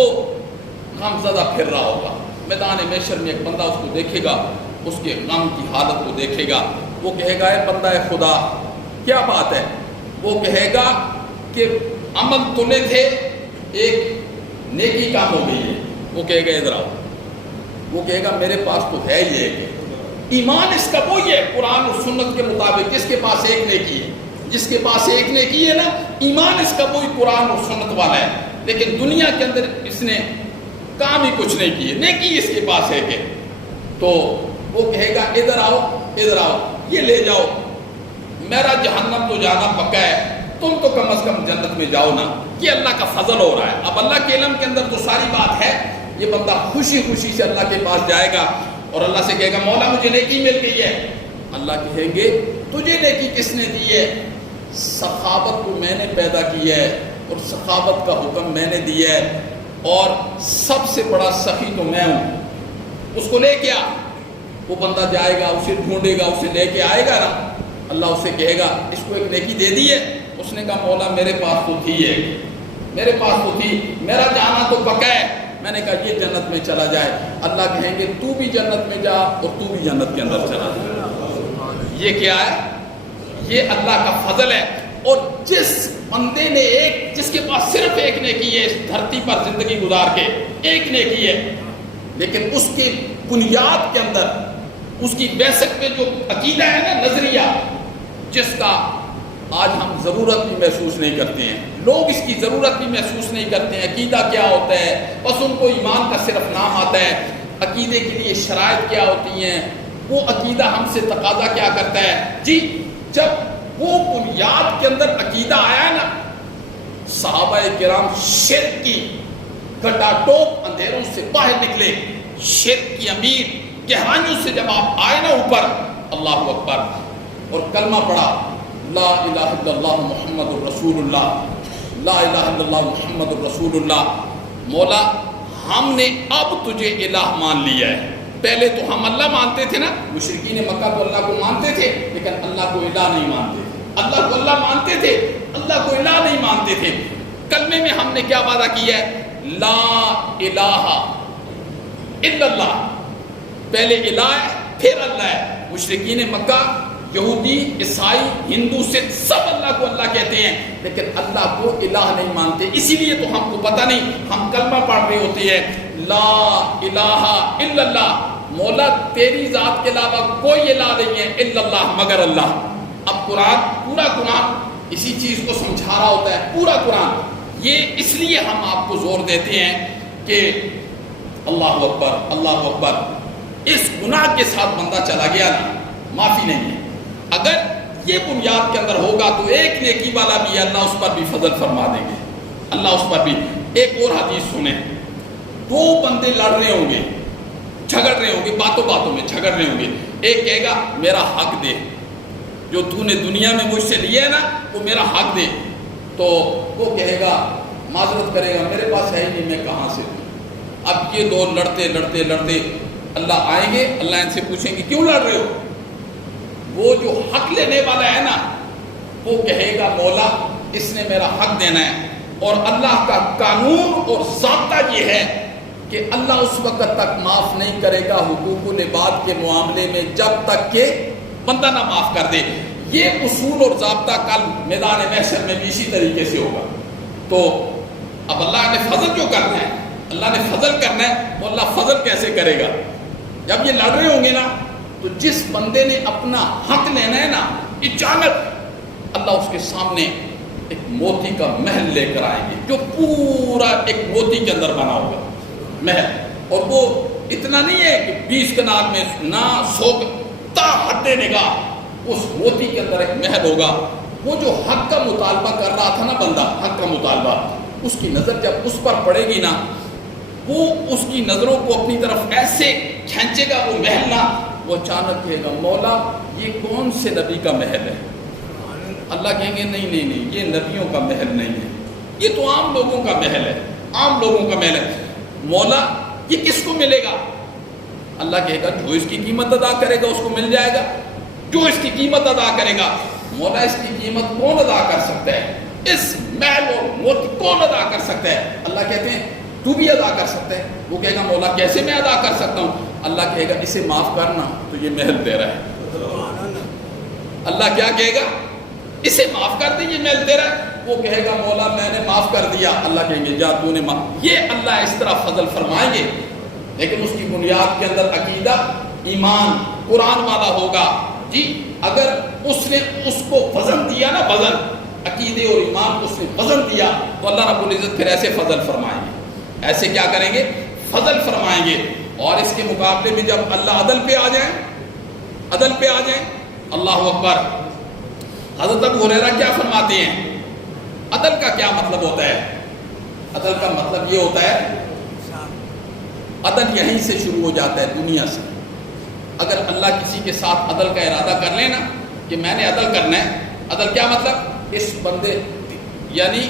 غم زدہ پھر رہا ہوگا میدان محشر میں. ایک بندہ اس کو دیکھے گا, اس کے غم کی حالت کو دیکھے گا. وہ کہے گا اے بندہ خدا کیا بات ہے. وہ کہے گا کہ عمل تلے تھے ایک نیکی کام ہو گئی ہے. وہ کہے گا ادھر آؤ. وہ کہے گا میرے پاس تو ہے ہی ایک. ایمان اس کا وہی ہے قرآن اور سنت کے مطابق جس کے پاس ایک نیکی ہے, جس کے پاس ایک نیکی ہے نا, ایمان اس کا وہی قرآن اور سنت والا ہے. لیکن دنیا کے اندر اس نے کام ہی کچھ نہیں کیے, نیکی اس کے پاس ہے کہ. تو وہ کہے گا ادھر آؤ ادھر آؤ, یہ لے جاؤ. میرا جہنم تو جانا پکا ہے, تم تو کم از کم جنت میں جاؤ نا. یہ اللہ کا فضل ہو رہا ہے. اب اللہ کے علم کے اندر تو ساری بات ہے. یہ بندہ خوشی خوشی سے اللہ کے پاس جائے گا اور اللہ سے کہے گا مولا مجھے نیکی مل گئی ہے. اللہ کہیں گے تجھے نیکی کس نے دی ہے؟ سخاوت کو میں نے پیدا کیا ہے اور سخاوت کا حکم میں نے دیا ہے, اور سب سے بڑا سخی تو میں ہوں. اس کو لے کے آ. وہ بندہ جائے گا, اسے ڈھونڈے گا, اسے لے کے آئے گا نا. اللہ اسے کہے گا اس کو ایک نیکی دے دی ہے. اس نے کہا مولا میرے پاس تو تھی ہے, میرے پاس تو تھی, میرا جانا تو پکا ہے. میں نے کہا یہ جنت میں چلا جائے. اللہ کہیں گے تو بھی جنت میں جا اور تو بھی جنت کے اندر چلا جائے. یہ کیا ہے؟ یہ اللہ کا فضل ہے. اور جس بندے نے ایک, جس کے پاس صرف ایک نیکی ہے اس دھرتی پر زندگی گزار کے, ایک نیکی ہے, لیکن اس کی بنیاد کے اندر اس کی بیسک پہ جو عقیدہ ہے نا, نظریہ, جس کا آج ہم ضرورت بھی محسوس نہیں کرتے ہیں. لوگ اس کی ضرورت بھی محسوس نہیں کرتے ہیں. عقیدہ کیا ہوتا ہے, بس ان کو ایمان کا صرف نام آتا ہے. عقیدے کے لیے شرائط کیا ہوتی ہیں, وہ عقیدہ ہم سے تقاضا کیا کرتا ہے. جی جب وہ بنیاد کے اندر عقیدہ آیا نا, صحابہ کرام شرک کی گٹا ٹوپ اندھیروں سے باہر نکلے, شرک کی امیر گہرائیوں سے جب آپ آئے نا اوپر, اللہ اکبر, اور کلمہ پڑھا لا الہ الا اللہ محمد الرسول اللہ, لا الہ الا اللہ محمد الرسول اللہ. مولا ہم نے اب تجھے الہ مان لیا ہے. پہلے تو ہم اللہ مانتے تھے نا, مشرکین مکہ تو اللہ کو مانتے تھے لیکن اللہ کو الہ نہیں مانتے تھے. اللہ کو اللہ مانتے تھے, اللہ کو الہ نہیں مانتے تھے. کلمے میں ہم نے کیا وعدہ کیا ہے, لا الہ الا اللہ. پہلے الہ ہے پھر اللہ ہے. مشرکین مکہ, یہودی, عیسائی, ہندو, سکھ سب اللہ کو اللہ کہتے ہیں لیکن اللہ کو الہ نہیں مانتے. اسی لیے تو ہم کو پتہ نہیں, ہم کلمہ پڑھ رہے ہوتے ہیں لا الہ الا اللہ, مولا تیری ذات کے علاوہ کوئی الہ نہیں ہے الا اللہ, مگر اللہ. اب قرآن, پورا قرآن اسی چیز کو سمجھا رہا ہوتا ہے, پورا قرآن. یہ اس لیے ہم آپ کو زور دیتے ہیں کہ اللہ اکبر اللہ اکبر. اس گناہ کے ساتھ بندہ چلا گیا نا, معافی نہیں ہے. اگر یہ بنیاد کے اندر ہوگا تو ایک نیکی والا بھی اللہ اس پر بھی فضل فرما دیں گے, اللہ اس پر بھی. ایک اور حدیث سنیں, دو بندے لڑ رہے ہوں گے, جھگڑ رہے ہوں گے, باتوں باتوں میں جھگڑ رہے ہوں گے. ایک کہے گا میرا حق دے, جو تو نے دنیا میں مجھ سے لیا ہے نا وہ میرا حق دے. تو وہ کہے گا, معذرت کرے گا, میرے پاس ہے ہی نہیں, میں کہاں سے دوں. اب یہ دو لڑتے لڑتے لڑتے اللہ آئیں گے, اللہ ان سے پوچھیں گے کیوں لڑ رہے ہو. وہ جو حق لینے والا ہے نا وہ کہے گا مولا اس نے میرا حق دینا ہے. اور اللہ کا قانون اور ضابطہ یہ ہے کہ اللہ اس وقت تک معاف نہیں کرے گا حقوق العباد کے معاملے میں جب تک کہ بندہ نہ معاف کر دے. یہ اصول اور ضابطہ کل میدان محشر میں بھی اسی طریقے سے ہوگا. تو اب اللہ نے فضل جو کرنا ہے، اللہ نے فضل کرنا ہے، تو اللہ فضل کیسے کرے گا؟ جب یہ لڑ رہے ہوں گے نا، تو جس بندے نے اپنا حق لینا ہے نا، اچانک اللہ اس کے سامنے ایک موتی کا محل لے کر آئیں گے، جو پورا ایک موتی کے اندر بنا ہوگا محل. اور وہ اتنا نہیں ہے کہ 20 کنال میں نہ 100 تا حد نگاہ اس موتی کے اندر ایک محل ہوگا. وہ جو حق کا مطالبہ کر رہا تھا نا بندہ، حق کا مطالبہ، اس کی نظر جب اس پر پڑے گی نا، وہ اس کی نظروں کو اپنی طرف ایسے کھینچے گا وہ محل نا، وہ اچانک کہے گا مولا یہ کون سے نبی کا محل ہے؟ اللہ کہیں گے نہیں نہیں نہیں، یہ نبیوں کا محل نہیں ہے، یہ تو عام لوگوں کا محل ہے، عام لوگوں کا محل ہے. مولا یہ کس کو ملے گا؟ اللہ کہے گا جو اس کی قیمت ادا کرے گا اس کو مل جائے گا، جو اس کی قیمت ادا کرے گا. مولا اس کی قیمت کون ادا کر سکتا ہے؟ اس محل اور موتی کون ادا کر سکتا ہے؟ اللہ کہتے ہیں تو بھی ادا کر سکتا ہے. وہ کہے گا مولا کیسے میں ادا کر سکتا ہوں؟ اللہ کہے گا اسے معاف کرنا تو یہ محل تیرا ہے. اللہ کیا کہے گا؟ اسے معاف کر دے، یہ محل تیرا ہے. وہ کہے گا مولا میں نے معاف کر دیا. اللہ کہیں گے جا تو نے معاف. یہ اللہ اس طرح فضل فرمائیں گے، لیکن اس کی بنیاد کے اندر عقیدہ ایمان قرآن والا ہوگا. جی اگر اس نے اس کو وزن دیا نا، وزن عقیدے اور ایمان کو اس نے وزن دیا، تو اللہ رب العزت پھر ایسے فضل فرمائیں گے. ایسے کیا کریں گے؟ فضل فرمائیں گے. اور اس کے مقابلے میں جب اللہ عدل پہ آ جائیں، عدل پہ آ جائیں، اللہ اکبر. حضرت ابو ہریرہ کیا فرماتے ہیں؟ عدل کا کیا مطلب ہوتا ہے؟ عدل کا مطلب یہ ہوتا ہے، عدل یہیں سے شروع ہو جاتا ہے، دنیا سے. اگر اللہ کسی کے ساتھ عدل کا ارادہ کر لے نا کہ میں نے عدل کرنا ہے، عدل کیا مطلب؟ اس بندے یعنی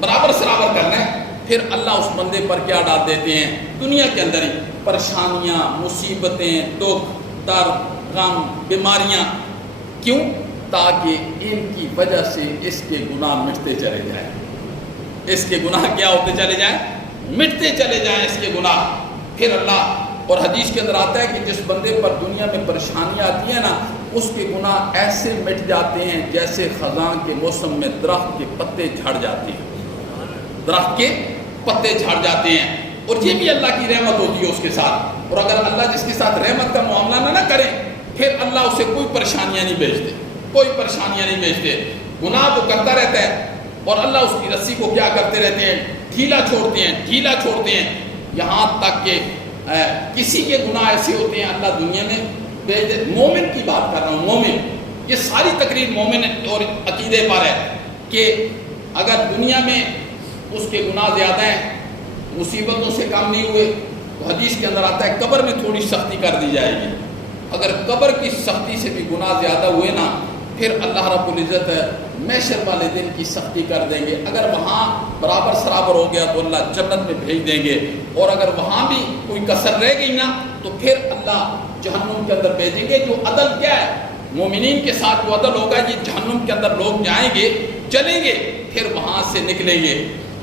برابر سرابر کرنا ہے. پھر اللہ اس بندے پر کیا ڈال دیتے ہیں؟ دنیا کے اندر ہی پریشانیاں، مصیبتیں، دکھ، درد، غم، بیماریاں. کیوں؟ تاکہ ان کی وجہ سے اس کے گناہ مٹتے چلے جائیں. اس کے گناہ کیا ہوتے چلے جائیں؟ مٹتے چلے جائیں اس کے گناہ. پھر اللہ، اور حدیث کے اندر آتا ہے کہ جس بندے پر دنیا میں پریشانیاں آتی ہیں نا، اس کے گناہ ایسے مٹ جاتے ہیں جیسے خزاں کے موسم میں درخت کے پتے جھڑ جاتے ہیں. درخت کے پتے جھڑ جاتے ہیں. اور یہ بھی اللہ کی رحمت ہوتی ہے اس کے ساتھ. اور اگر اللہ جس کے ساتھ رحمت کا معاملہ نہ کرے، پھر اللہ اسے کوئی پریشانیاں نہیں بھیجتے، کوئی پریشانیاں نہیں بھیجتے. گناہ وہ کرتا رہتا ہے اور اللہ اس کی رسی کو کیا کرتے رہتے ہیں؟ ڈھیلا چھوڑتے ہیں، ڈھیلا چھوڑتے ہیں. یہاں تک کہ کسی کے گناہ ایسے ہوتے ہیں اللہ دنیا میں بھیج دے. مومن کی بات کر رہا ہوں، مومن. یہ ساری تقریر مومن اور عقیدے پر ہے کہ اگر دنیا میں اس کے گناہ زیادہ ہیں، مصیبتوں سے کم نہیں ہوئے، تو حدیث کے اندر آتا ہے قبر میں تھوڑی سختی کر دی جائے گی. اگر قبر کی سختی سے بھی گناہ زیادہ ہوئے نا، پھر اللہ رب العزت محشر والے دن کی سختی کر دیں گے. اگر وہاں برابر سرابر ہو گیا تو اللہ جنت میں بھیج دیں گے. اور اگر وہاں بھی کوئی کسر رہ گئی نا، تو پھر اللہ جہنم کے اندر بھیجیں گے. جو عدل کیا ہے؟ مومنین کے ساتھ جو عدل ہوگا، یہ جہنم کے اندر لوگ جائیں گے، چلیں گے، پھر وہاں سے نکلیں گے.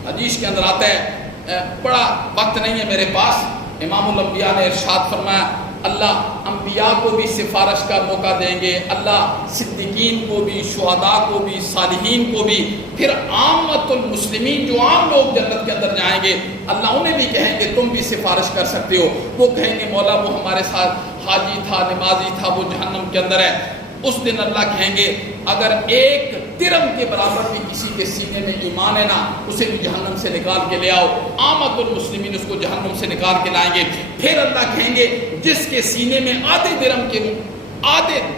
حدیث کے اندر آتا ہے، بڑا وقت نہیں ہے میرے پاس، امام الانبیاء نے ارشاد فرمایا اللہ انبیاء کو بھی سفارش کا موقع دیں گے، اللہ صدیقین کو بھی، شہداء کو بھی، صالحین کو بھی. پھر عامت المسلمین جو عام لوگ جنت کے اندر جائیں گے، اللہ انہیں بھی کہیں گے تم بھی سفارش کر سکتے ہو. وہ کہیں گے مولا وہ ہمارے ساتھ حاجی تھا، نمازی تھا، وہ جہنم کے اندر ہے. اس دن اللہ کہیں گے اگر ایک درم کے برابر بھی کسی کے سینے میں ایمان ہے نا، اسے بھی جہنم سے نکال کے لے آؤ. عامت المسلمین اس کو جہنم سے نکال کے لائیں گے. پھر اللہ کہیں گے جس کے سینے میں آدھے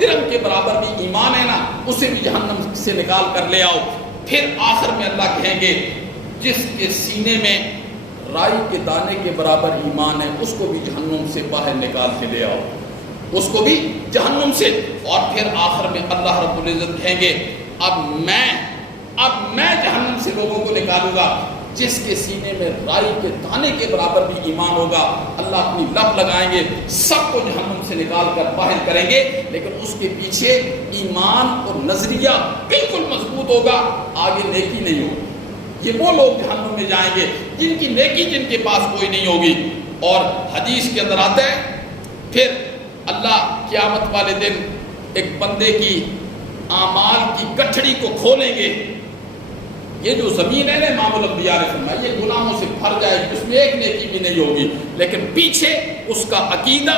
درم کے برابر بھی ایمان ہے نا، اسے بھی جہنم سے نکال کر لے آؤ. پھر آخر میں اللہ کہیں گے جس کے سینے میں رائی کے دانے کے برابر ایمان ہے، اس کو بھی جہنم سے باہر نکال کے لے آؤ، اس کو بھی جہنم سے. اور پھر آخر میں اللہ رب العزت کہیں گے اب میں جہنم سے لوگوں کو نکالوں گا جس کے سینے میں رائی کے دانے کے برابر بھی ایمان ہوگا. اللہ اپنی لب لگائیں گے، سب کو جہنم سے نکال کر باہر کریں گے، لیکن اس کے پیچھے ایمان اور نظریہ بالکل مضبوط ہوگا، آگے نیکی نہیں ہوگی. یہ وہ لوگ جہنم میں جائیں گے جن کی نیکی جن کے پاس کوئی نہیں ہوگی. اور حدیث کے اندر آتا ہے پھر اللہ قیامت والے دن ایک بندے کی اعمال کی گٹھڑی کو کھولیں گے. یہ جو زمین ہے نا، امام الانبیاء نے فرمایا یہ گناہوں سے بھر جائے گی، اس میں ایک نیکی بھی نہیں ہوگی، لیکن پیچھے اس کا عقیدہ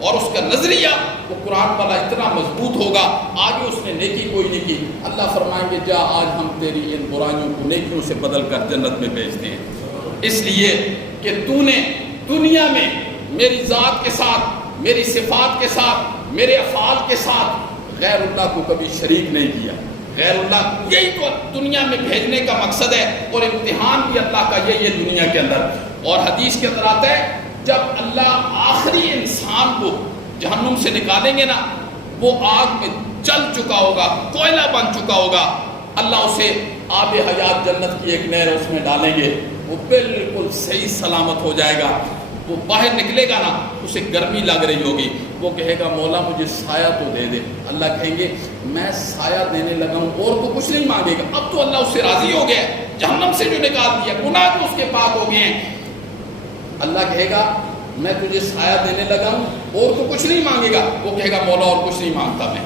اور اس کا نظریہ وہ قرآن والا اتنا مضبوط ہوگا، آگے اس نے نیکی کوئی نہیں کی. اللہ فرمائیں گے جا آج ہم تیری ان برائیوں کو نیکیوں سے بدل کر جنت میں بھیجتے ہیں، اس لیے کہ تو نے دنیا میں میری ذات کے ساتھ، میری صفات کے ساتھ، میرے افعال کے ساتھ غیر اللہ کو کبھی شریک نہیں کیا. غیر اللہ، یہی تو دنیا میں بھیجنے کا مقصد ہے، اور امتحان بھی اللہ کا یہی ہے دنیا کے اندر. اور حدیث کے اندر آتا ہے جب اللہ آخری انسان کو جہنم سے نکالیں گے نا، وہ آگ میں جل چکا ہوگا، کوئلہ بن چکا ہوگا، اللہ اسے آب حیات جنت کی ایک نہر اس میں ڈالیں گے، وہ بالکل صحیح سلامت ہو جائے گا. وہ باہر نکلے گا نا، اسے گرمی لگ رہی ہوگی، وہ کہے گا مولا مجھے سایہ تو دے دے. اللہ کہیں گے میں سایہ دینے لگا ہوں، اور تو کچھ نہیں مانگے گا. اب تو اللہ اس سے راضی ہو گیا، جہنم سے جو نکال دیا، گناہ تو اس کے پاک ہو گئے ہیں. اللہ کہے گا میں تجھے سایہ دینے لگا ہوں، اور تو کچھ نہیں مانگے گا. وہ کہے گا مولا اور کچھ نہیں مانگتا میں.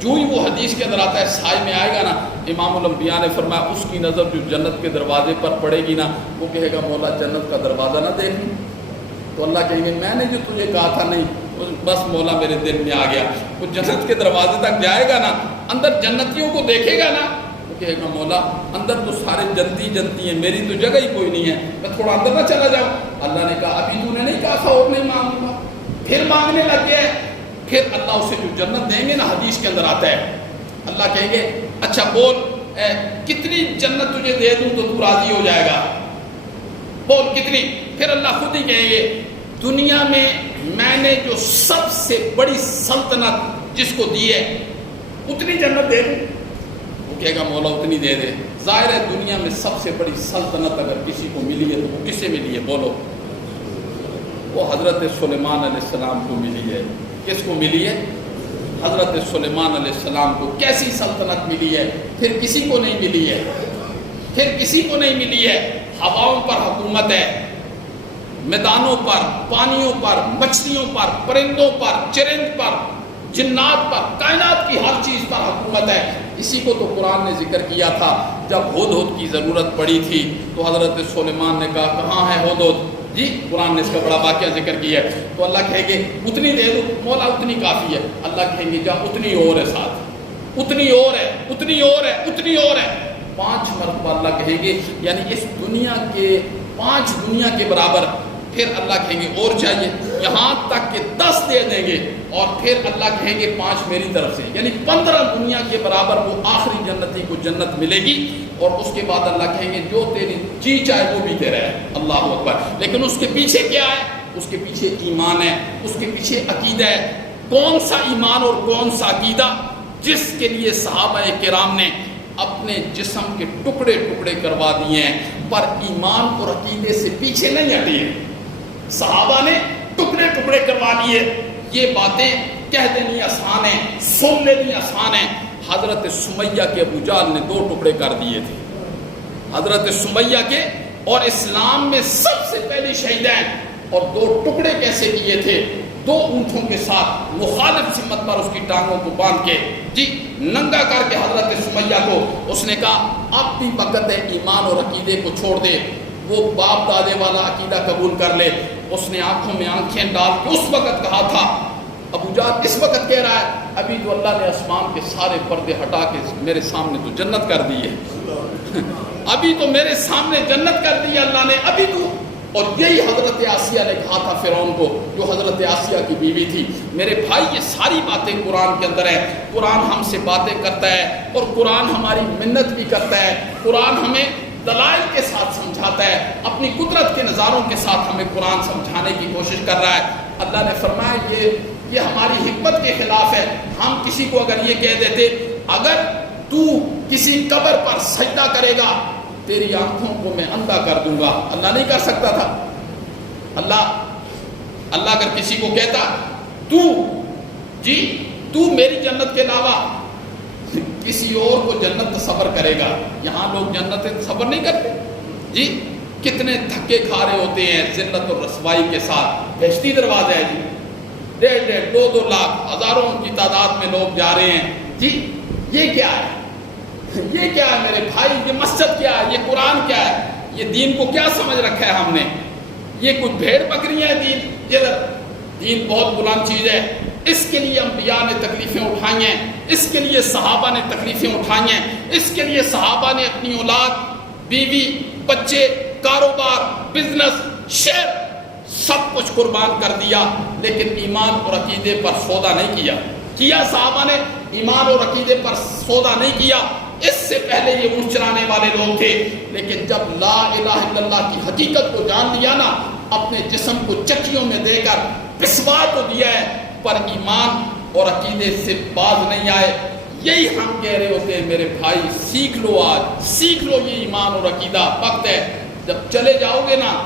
جو ہی وہ حدیث کے اندر آتا ہے سائے میں آئے گا نا، امام الانبیاء نے فرمایا اس کی نظر جو جنت کے دروازے پر پڑے گی نا، وہ کہے گا مولا جنت کا دروازہ نہ دیکھوں. تو اللہ کہیں گے میں نے جو تجھے کہا تھا نہیں، بس مولا میرے دل میں آ گیا. وہ جنت کے دروازے تک جائے گا نا، اندر جنتیوں کو دیکھے گا نا، وہ کہے گا مولا اندر تو سارے جنتی جنتی ہیں، میری تو جگہ ہی کوئی نہیں ہے، میں تھوڑا اندر نہ چلا جاؤں. اللہ نے کہا ابھی تو نے نہیں کہا تھا اور نہیں مانگوں گا. پھر مانگنے لگ گیا. پھر اللہ اسے جو جنت دیں گے نا، حدیث کے اندر آتا ہے اللہ کہیں گے اچھا بول کتنی جنت تجھے دے دوں تو تو راضی ہو جائے گا، بول کتنی. پھر اللہ خود ہی کہیں گے دنیا میں نے جو سب سے بڑی سلطنت جس کو دی ہے اتنی جنت دے دوں. وہ کہے گا مولا اتنی دے دے. ظاہر ہے دنیا میں سب سے بڑی سلطنت اگر کسی کو ملی ہے تو وہ کس سے ملی ہے بولو؟ وہ حضرت سلیمان علیہ السلام کو ملی ہے. کس کو ملی ہے؟ حضرت سلیمان علیہ السلام کو. کیسی سلطنت ملی ہے؟ پھر کسی کو نہیں ملی ہے، پھر کسی کو نہیں ملی ہے. ہواؤں پر حکومت ہے، میدانوں پر، پانیوں پر، مچھلیوں پر، پرندوں پر، چرند پر، جنات پر، کائنات کی ہر چیز پر حکومت ہے. اسی کو تو قرآن نے ذکر کیا تھا جب ہدہد کی ضرورت پڑی تھی تو حضرت سلیمان نے کہا کہاں ہے ہدہد؟ جی قرآن نے اس کا بڑا واقعہ ذکر کیا ہے. تو اللہ کہیں گے اتنی دے دو مولا اتنی کافی ہے. اللہ کہیں گے جا اتنی اور ہے ساتھ، اتنی اور ہے، اتنی اور ہے، اتنی اور ہے. 5 مرتبہ اللہ کہیں گے، یعنی اس دنیا کے 5 دنیا کے برابر. پھر اللہ کہیں گے اور چاہیے، یہاں تک کہ 10 دے دیں گے. اور پھر اللہ کہیں گے 5 میری طرف سے، یعنی 15 دنیا کے برابر وہ آخری جنتی کو جنت ملے گی. اور اس کے بعد اللہ کہیں گے جو تیری جی چاہے وہ بھی تیرا ہے. اللہ اکبر. لیکن اس کے پیچھے کیا ہے؟ اس کے پیچھے ایمان ہے، اس کے پیچھے عقیدہ ہے. کون سا ایمان اور کون سا عقیدہ؟ جس کے لیے صحابہ کرام نے اپنے جسم کے ٹکڑے ٹکڑے کروا دیے ہیں، پر ایمان اور عقیدے سے پیچھے نہیں ہٹے ہیں. صحابہ نے ٹکڑے ٹکڑے کروا دیے. یہ باتیں کہہ دینی آسان ہیں، سن لینی آسان ہیں. حضرت سمیہ کے ابو جہل نے 2 ٹکڑے کر دیے تھے. حضرت سمیہ کے، اور اسلام میں سب سے پہلی شہیدہ ہیں. اور 2 ٹکڑے کیسے کیے تھے؟ 2 اونٹوں کے ساتھ مخالف سمت پر اس کی ٹانگوں کو باندھ کے جی ننگا کر کے حضرت سمیہ کو اس نے کہا اب بھی وقت ہے ایمان اور عقیدے کو چھوڑ دے، وہ باپ دادے والا عقیدہ قبول کر لے. اس نے آنکھوں میں آنکھیں ڈال کے اس وقت کہا تھا. ابو جہل اس وقت کہہ رہا ہے ابھی تو اللہ نے آسمان کے سارے پردے ہٹا کے میرے سامنے تو جنت کر دی ہے، ابھی تو میرے سامنے جنت کر دی اللہ نے، ابھی تو. اور یہی حضرت آسیہ نے کہا تھا فرعون کو، جو حضرت آسیہ کی بیوی تھی. میرے بھائی یہ ساری باتیں قرآن کے اندر ہے. قرآن ہم سے باتیں کرتا ہے اور قرآن ہماری منت بھی کرتا ہے. قرآن ہمیں دلائل کے ساتھ سمجھاتا ہے، اپنی قدرت کے نظاروں کے ساتھ ہمیں قرآن سمجھانے کی کوشش کر رہا ہے. اللہ نے فرمایا یہ ہماری حکمت کے خلاف ہے. ہم کسی کو اگر یہ کہہ دیتے اگر تو کسی قبر پر سجدہ کرے گا تیری آنکھوں کو میں اندھا کر دوں گا. اللہ نہیں کر سکتا تھا. اللہ اگر کسی کو کہتا تو میری جنت کے علاوہ کسی اور کو جنت تصور کرے گا. یہاں لوگ جنت تصور نہیں کرتے جی. کتنے دھکے کھا رہے ہوتے ہیں ذلت اور رسوائی کے ساتھ. بہشتی دروازہ ہے جی، 1.5 2 لاکھ ہزاروں کی تعداد میں لوگ جا رہے ہیں جی. یہ کیا ہے؟ یہ کیا ہے میرے بھائی؟ یہ مسجد کیا ہے؟ یہ قرآن کیا ہے؟ یہ دین کو کیا سمجھ رکھا ہے ہم نے؟ یہ کچھ بھیڑ بکریاں ہیں دین؟ دین بہت بلند چیز ہے. اس کے لیے انبیاء نے تکلیفیں اٹھائی ہیں, اس کے لیے صحابہ نے تکلیفیں اٹھائی ہیں, اس کے لیے صحابہ نے اپنی اولاد, بیوی, بچے, کاروبار, بزنس, شہر سب کچھ قربان کر دیا, لیکن ایمان اور عقیدے پر سودا نہیں کیا صحابہ نے ایمان اور عقیدے پر سودا نہیں کیا. اس سے پہلے یہ اونٹ چرانے والے لوگ تھے, لیکن جب لا الہ الا اللہ کی حقیقت کو جان لیا نا, اپنے جسم کو چکیوں میں دے کر پسوا تو دیا ہے, پر ایمان اور عقیدے سے باز نہیں آئے. یہی ہم کہہ رہے ہوتے ہیں میرے بھائی, سیکھ لو, آج سیکھ لو یہ ایمان اور عقیدہ. وقت ہے, جب چلے جاؤ گے نا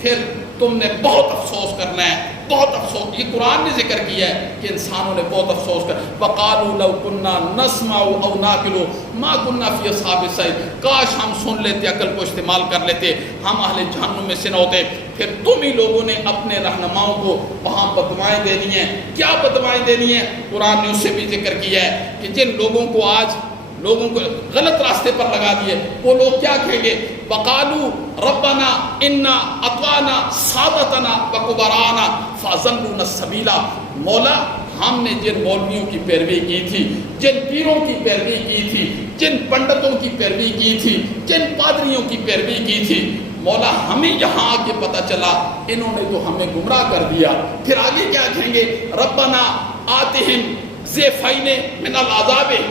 پھر تم نے بہت افسوس کرنا ہے, بہت افسوس. یہ قرآن نے ذکر کیا ہے کہ انسانوں نے بہت افسوس کر, وَقَالُوا لَوْ كُنَّا نَسْمَعُ أَوْ نَعْقِلُ مَا كُنَّا فِي أَصْحَابِ السَّعِيرِ. کاش ہم سن لیتے, عقل کو استعمال کر لیتے, ہم اہل جہنم میں سے نہ ہوتے. پھر تم ہی لوگوں نے اپنے رہنماؤں کو وہاں بدوائیں دینی ہیں. کیا بدوائیں دینی ہیں؟ قرآن نے اس سے بھی ذکر کیا ہے کہ جن لوگوں کو آج لوگوں کو غلط راستے پر لگا دیے, وہ لوگ کیا کہیں گے؟ وَقَالُوا رَبَّنَا إِنَّا أَطَعْنَا سَادَتَنَا وَكُبَرَاءَنَا فَأَضَلُّونَا السَّبِيلَ. مولا, ہم نے جن مولویوں کی پیروی کی تھی, جن پیروں کی پیروی کی تھی, جن پنڈتوں کی پیروی کی تھی, جن پادریوں کی پیروی کی تھی, مولا ہمیں یہاں آ کے پتہ چلا انہوں نے تو ہمیں گمراہ کر دیا. پھر آگے کیا کہیں گے؟ رَبَّنَا آتِهِمْ ضِعْفَيْنِ مِنَ الْعَذَابِ,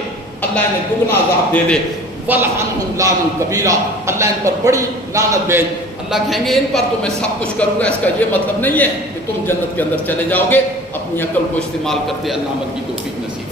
اللہ انہیں دگنا عذاب دے دے. وَلْعَنْهُمْ لَعْنًا كَبِيرًا, اللہ ان پر بڑی لعنت بھیج. اللہ کہیں گے ان پر تو میں سب کچھ کروں گا. اس کا یہ مطلب نہیں ہے کہ تم جنت کے اندر چلے جاؤ گے. اپنی عقل کو استعمال کرتے اللہ عمل کی توفیق نصیب